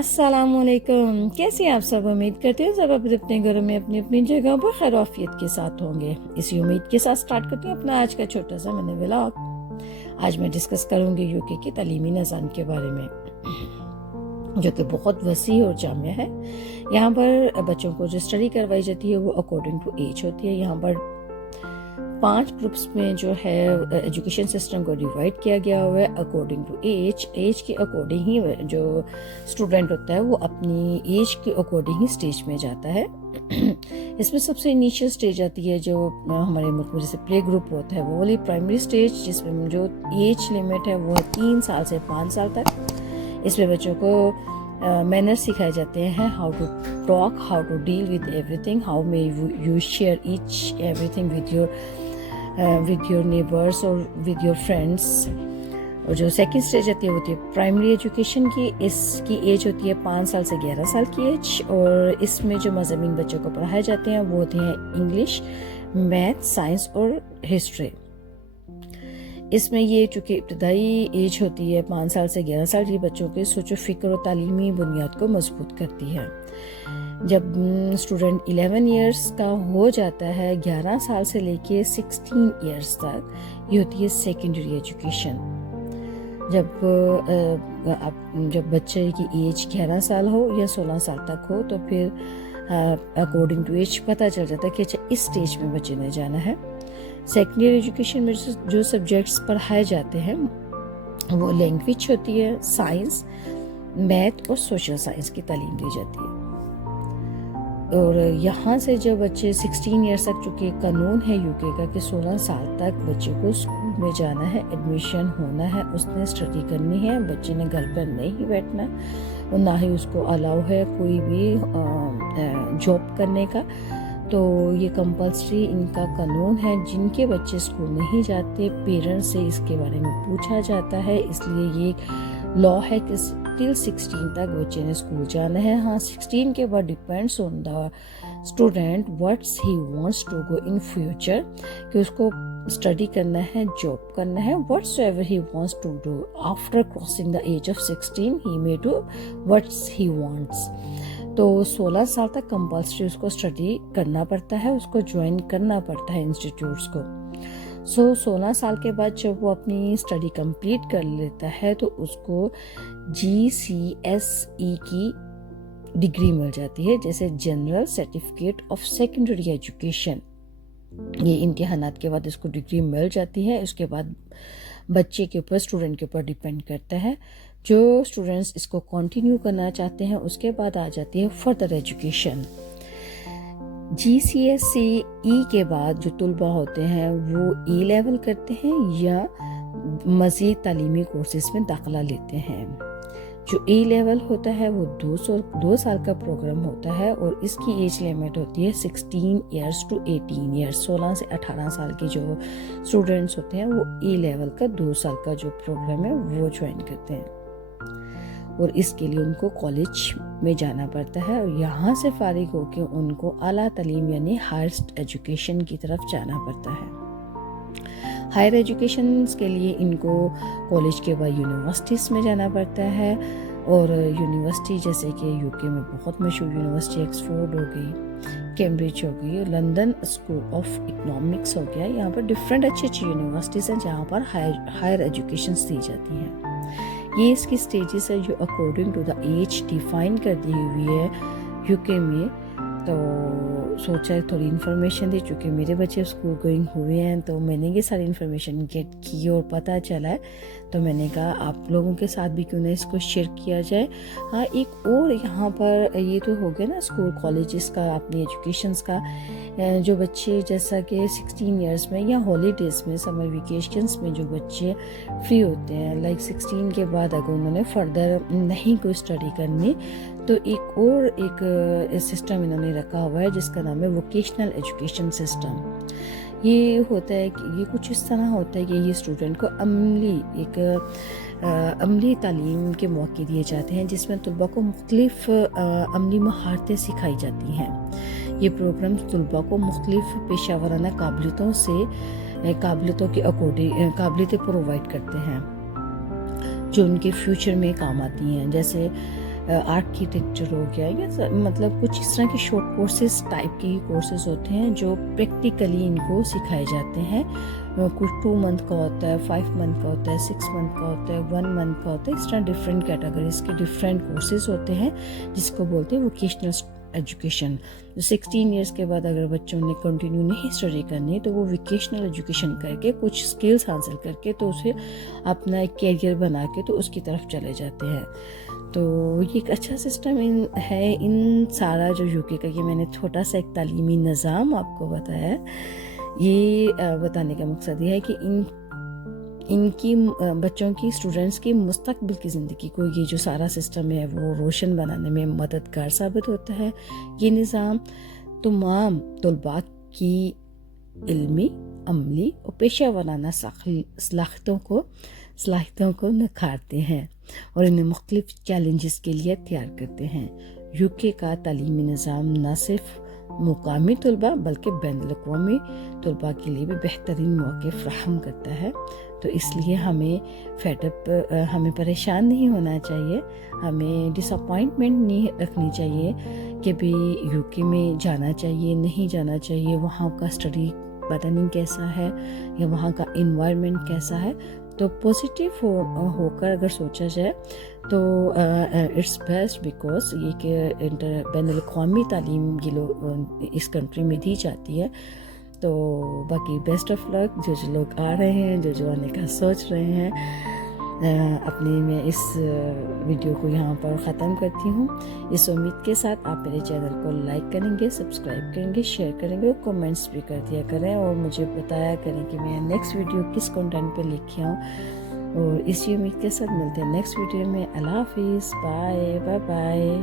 السلام علیکم. کیسے ہیں آپ سب؟ امید کرتے ہیں سب اپنے گھروں میں اپنی اپنی جگہوں پر خیر و عافیت کے ساتھ ہوں گے. اسی امید کے ساتھ سٹارٹ کرتے ہیں اپنا آج کا چھوٹا سا منی ولاگ. آج میں ڈسکس کروں گی یو کے کی تعلیمی نظام کے بارے میں، جو کہ بہت وسیع اور جامع ہے. یہاں پر بچوں کو جو اسٹڈی کروائی جاتی ہے وہ اکارڈنگ ٹو ایج ہوتی ہے. یہاں پر 5 گروپس میں جو ہے ایجوکیشن سسٹم کو ڈیوائڈ کیا گیا ہوا ہے اکارڈنگ ٹو ایج کے اکارڈنگ ہی جو اسٹوڈنٹ ہوتا ہے وہ اپنی ایج کے اکارڈنگ ہی اسٹیج میں جاتا ہے. اس میں سب سے انیشیل اسٹیج آتی ہے جو ہمارے ملک میں جیسے پلے گروپ ہوتا ہے وہ والی پرائمری اسٹیج، جس میں جو ایج لمٹ ہے وہ ہے 3 سال سے 5 سال تک. اس میں بچوں کو مینر سکھائے جاتے ہیں، how to talk, how to deal with everything, how may you share each everything with your neighbors or with your friends. اور جو سیکنڈ اسٹیج آتی ہے وہ ہوتی ہے پرائمری ایجوکیشن کی. اس کی ایج ہوتی ہے 5 سال سے 11 سال کی ایج، اور اس میں جو مضامین بچوں کو پڑھائے جاتے ہیں وہ ہوتے ہیں انگلش، میتھ، سائنس اور ہسٹری. اس میں یہ چونکہ ابتدائی ایج ہوتی ہے 5 سال سے 11 سال کی، بچوں کے سوچ و فکر و تعلیمی بنیاد کو مضبوط کرتی ہے. جب اسٹوڈنٹ 11 ایئرس کا ہو جاتا ہے، 11 سال سے لے کے 16 ایئرس تک، یہ ہوتی ہے سیکنڈری ایجوکیشن. جب بچے کی ایج 11 سال ہو یا 16 سال تک ہو تو پھر اکارڈنگ ٹو ایج پتہ چل جاتا ہے کہ اچھا اس اسٹیج میں بچے نے جانا ہے. سیکنڈری ایجوکیشن میں جو سبجیکٹس پڑھائے جاتے ہیں وہ لینگویج ہوتی ہے، سائنس، میتھ اور سوشل سائنس کی تعلیم دی جاتی ہے. اور یہاں سے جو بچے 16 ایئرس تک، چونکہ قانون ہے یو کے کا کہ 16 سال تک بچے کو اسکول میں جانا ہے، ایڈمیشن ہونا ہے، اس نے اسٹڈی کرنی ہے، بچے نے گھر پر نہیں بیٹھنا اور نہ ہی اس کو الاؤ ہے کوئی بھی جاب کرنے کا. تو یہ کمپلسری ان کا قانون ہے. جن کے بچے اسکول نہیں جاتے پیرنٹس سے اس کے بارے میں پوچھا جاتا ہے، اس لیے یہ لا ہے کہ ٹل 16 تک بچے نے اسکول جانا ہے. ہاں 16 کے بعد depends on the student what's he wants to go in future, کہ اس کو اسٹڈی کرنا ہے، جاب کرنا ہے. Whatever he wants to do after crossing the age of 16 he may do what's he wants. تو 16 سال تک کمپلسری اس کو اسٹڈی کرنا پڑتا ہے، اس کو جوائن کرنا پڑتا ہے انسٹیٹیوٹس کو. 16 سال کے بعد جب وہ اپنی اسٹڈی کمپلیٹ کر لیتا ہے تو اس کو GCSE کی ڈگری مل جاتی ہے، جیسے general certificate of secondary education. یہ امتحانات کے بعد اس کو ڈگری مل جاتی ہے. اس کے بعد بچے کے اوپر، اسٹوڈنٹ کے اوپر ڈیپینڈ کرتا ہے. جو اسٹوڈنٹس اس کو کنٹینیو کرنا چاہتے ہیں اس کے بعد آ جاتی ہے فردر ایجوکیشن. GCSE کے بعد جو طلبہ ہوتے ہیں وہ A لیول کرتے ہیں یا مزید تعلیمی کورسز میں داخلہ لیتے ہیں. جو A لیول ہوتا ہے وہ 2 سال کا پروگرام ہوتا ہے اور اس کی ایج لمٹ ہوتی ہے 16 ایئرس ٹو 18 ایئرس. 16 سے 18 سال کے جو اسٹوڈنٹس ہوتے ہیں وہ A لیول کا 2 سال کا جو پروگرام ہے وہ جوائن کرتے ہیں، اور اس کے لیے ان کو کالج میں جانا پڑتا ہے، اور یہاں سے فارغ ہو کے ان کو اعلیٰ تعلیم یعنی ہائر ایجوکیشن کی طرف جانا پڑتا ہے. ہائر ایجوکیشن کے لیے ان کو کالج کے بعد یونیورسٹیز میں جانا پڑتا ہے. اور یونیورسٹی جیسے کہ یو کے میں بہت مشہور یونیورسٹی ایکسفورڈ ہو گئی، کیمبرج ہو گئی، لندن اسکول آف اکنامکس ہو گیا. یہاں پر ڈفرینٹ اچھی یونیورسٹیز ہیں جہاں پر ہائر ایجوکیشنس دی جاتی ہیں. یہ اس کی سٹیجز ہے جو according to the age define کر دی ہوئی ہے یو کے میں. تو سوچا تھوڑی انفارمیشن دی، چونکہ میرے بچے اسکول گوئنگ ہوئے ہیں تو میں نے یہ ساری انفارمیشن گیٹ کی اور پتہ چلا ہے، تو میں نے کہا آپ لوگوں کے ساتھ بھی کیوں نہ اس کو شیئر کیا جائے. ہاں ایک اور یہاں پر یہ تو ہو گیا نا اسکول کالجز کا، اپنی ایجوکیشنز کا. جو بچے جیسا کہ 16 ایئرس میں یا ہالیڈیز میں، سمر ویکیشنز میں جو بچے فری ہوتے ہیں، لائک 16 کے بعد اگر انہوں نے فردر نہیں کوئی اسٹڈی کرنی تو ایک سسٹم انہوں نے رکھا ہوا ہے جس کا نام ہے ووکیشنل ایجوکیشن سسٹم. یہ ہوتا ہے کہ یہ کچھ اس طرح ہوتا ہے کہ یہ اسٹوڈنٹ کو عملی تعلیم کے موقع دیے جاتے ہیں، جس میں طلباء کو مختلف عملی مہارتیں سکھائی جاتی ہیں. یہ پروگرام طلباء کو مختلف پیشہ ورانہ قابلیتوں کے قابلیتیں پرووائڈ کرتے ہیں جو ان کے فیوچر میں کام آتی ہیں. جیسے آرکیٹیکچر ہو گیا یا مطلب کچھ اس طرح کے شارٹ کورسز ٹائپ کے کورسز ہوتے ہیں جو پریکٹیکلی ان کو سکھائے جاتے ہیں. کچھ 2 منتھ کا ہوتا ہے, 5 منتھ کا ہوتا ہے, 6 منتھ کا ہوتا ہے, 1 منتھ کا ہوتا ہے. اس طرح ڈفرینٹ کیٹیگریز کے ڈفرینٹ کورسز ہوتے ہیں جس کو بولتے ہیں ووکیشنل ایجوکیشن. 16 ایئرس کے بعد اگر بچوں نے کنٹینیو نہیں اسٹڈی کرنی تو وہ ووکیشنل ایجوکیشن کر کے کچھ اسکلس حاصل کر کے تو اسے اپنا ایک کیریئر بنا کے تو اس کی طرف چلے جاتے ہیں. تو یہ ایک اچھا سسٹم ہے ان سارا جو یو کے کا. یہ میں نے چھوٹا سا ایک تعلیمی نظام آپ کو بتایا ہے. یہ بتانے کا مقصد یہ ہے کہ ان کی بچوں کی اسٹوڈنٹس کی مستقبل کی زندگی کو یہ جو سارا سسٹم ہے وہ روشن بنانے میں مددگار ثابت ہوتا ہے. یہ نظام تمام طلباء کی علمی, عملی اور پیشہ ورانہ صلاحیتوں کو نکھارتے ہیں اور انہیں مختلف چیلنجز کے لیے تیار کرتے ہیں. یو کے کا تعلیمی نظام نہ صرف مقامی طلباء بلکہ بین الاقوامی طلباء کے لیے بھی بہترین موقع فراہم کرتا ہے. تو اس لیے ہمیں پریشان نہیں ہونا چاہیے, ہمیں ڈس اپوائنٹمنٹ نہیں رکھنی چاہیے کہ بھی یو کے میں جانا چاہیے نہیں جانا چاہیے, وہاں کا اسٹڈی پتہ نہیں کیسا ہے یا وہاں کا انوائرمنٹ کیسا ہے. تو پازیٹیو ہو کر اگر سوچا جائے تو اٹس بیسٹ, بیکاز یہ کہ بین الاقوامی تعلیم یہ لوگ اس کنٹری میں دی جاتی ہے. تو باقی بیسٹ آف لک جو لوگ آ رہے ہیں, جو آنے کا سوچ رہے ہیں. میں اس ویڈیو کو یہاں پر ختم کرتی ہوں اس امید کے ساتھ آپ میرے چینل کو لائک کریں گے, سبسکرائب کریں گے, شیئر کریں گے اور کمنٹس بھی کر دیا کریں اور مجھے بتایا کریں کہ میں نیکسٹ ویڈیو کس کنٹینٹ پہ لے کے آؤں. اور اسی امید کے ساتھ ملتے ہیں نیکسٹ ویڈیو میں. اللہ حافظ, بائے بائے.